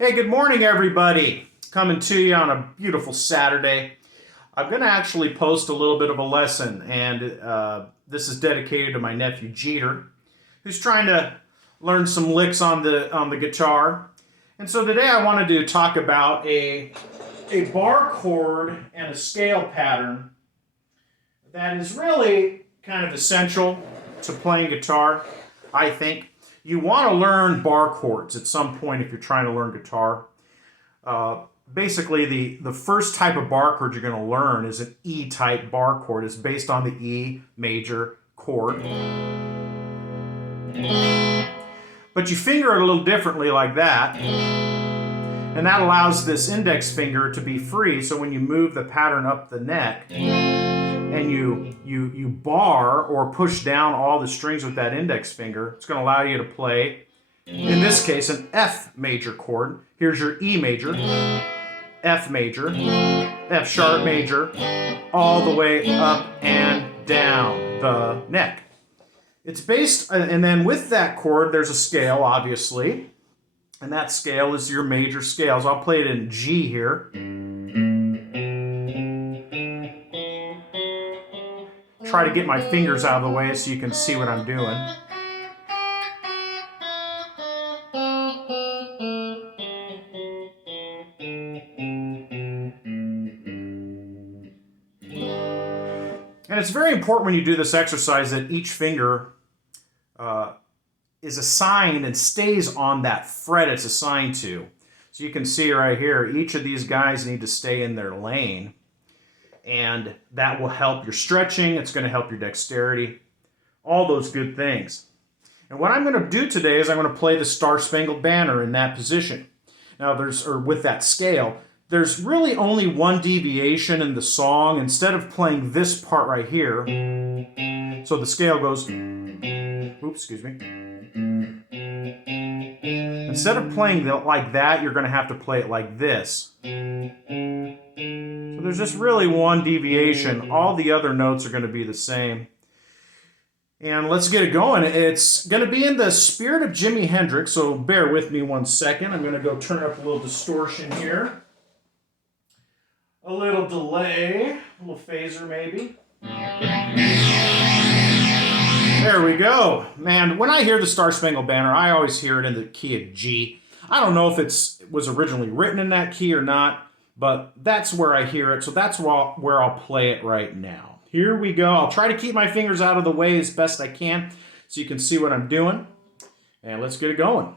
Hey, good morning, everybody. Coming to you on a beautiful Saturday. I'm going to actually post a little bit of a lesson, and this is dedicated to my nephew Jeter, who's trying to learn some licks on the guitar. And so today I wanted to talk about a bar chord and a scale pattern that is really kind of essential to playing guitar, I think. You want to learn bar chords at some point if you're trying to learn guitar. Basically, the first type of bar chord you're going to learn is an E-type bar chord. It's based on the E major chord. But you finger it a little differently like that. And that allows this index finger to be free, so when you move the pattern up the neck and you bar or push down all the strings with that index finger, it's going to allow you to play, in this case, an F major chord. Here's your E major, F major, F sharp major, all the way up and down the neck. It's based, and then with that chord, there's a scale, obviously, and that scale is your major scales. I'll play it in G here. Try to get my fingers out of the way so you can see what I'm doing. And it's very important when you do this exercise that each finger is assigned and stays on that fret it's assigned to. So you can see right here, each of these guys need to stay in their lane. And that will help your stretching, it's going to help your dexterity, all those good things. And what I'm going to do today is I'm going to play the Star Spangled Banner in that position. Now with that scale, there's really only one deviation in the song. Instead of playing this part right here, so the scale goes, Instead of playing like that, you're going to have to play it like this. So there's just really one deviation. All the other notes are going to be the same. And let's get it going. It's going to be in the spirit of Jimi Hendrix, so bear with me 1 second. I'm going to go turn up a little distortion here. A little delay, a little phaser maybe. There we go. Man, when I hear the Star Spangled Banner, I always hear it in the key of G. I don't know if it was originally written in that key or not, but that's where I hear it, so that's where I'll play it right now. Here we go. I'll try to keep my fingers out of the way as best I can so you can see what I'm doing. And let's get it going.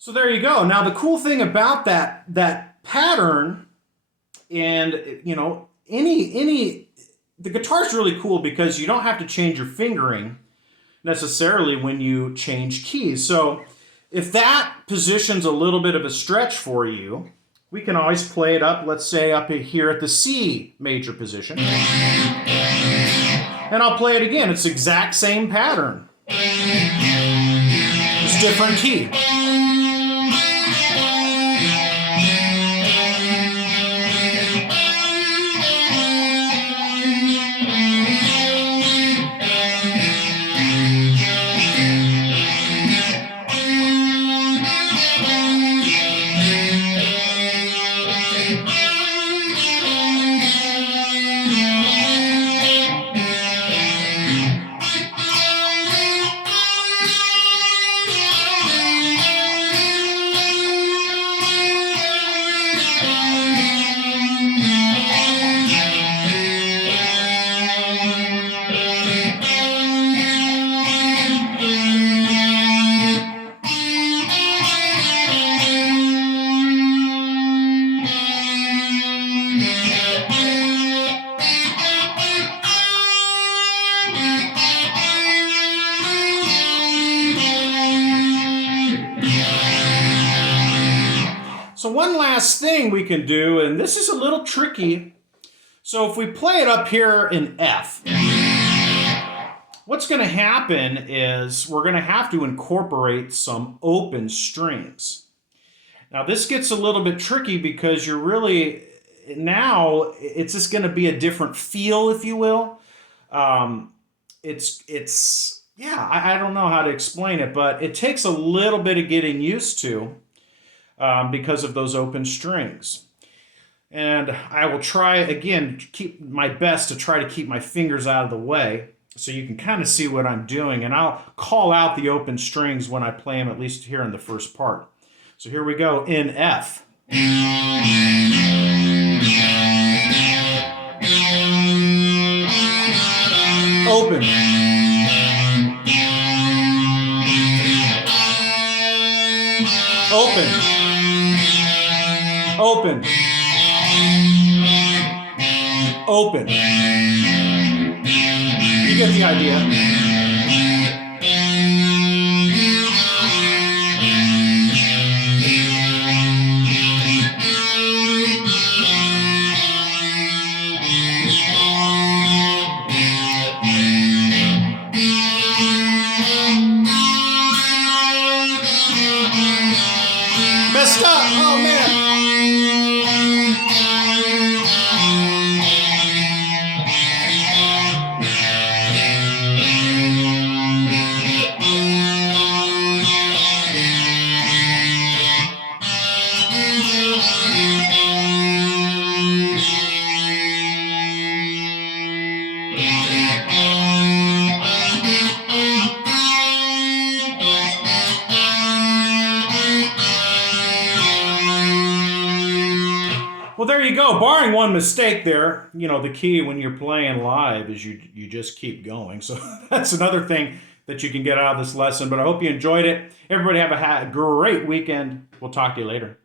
So there you go. Now the cool thing about that pattern, and the guitar's really cool because you don't have to change your fingering necessarily when you change keys. So if that position's a little bit of a stretch for you, we can always play it up, let's say up here at the C major position. And I'll play it again. It's the exact same pattern. It's different key. one last thing we can do, and this is a little tricky. So if we play it up here in F, what's going to happen is we're going to have to incorporate some open strings. Now this gets a little bit tricky because you're really, now it's just going to be a different feel, if you will. Yeah, I don't know how to explain it, but it takes a little bit of getting used to because of those open strings. And I will try, again, keep my best to try to keep my fingers out of the way so you can kind of see what I'm doing. And I'll call out the open strings when I play them, at least here in the first part. So here we go, in F. Open. Open. Open. Open. You get the idea. Messed up. Oh man. Well, there you go. Barring one mistake there, you know, the key when you're playing live is you just keep going. So that's another thing that you can get out of this lesson. But I hope you enjoyed it. Everybody have a great weekend. We'll talk to you later.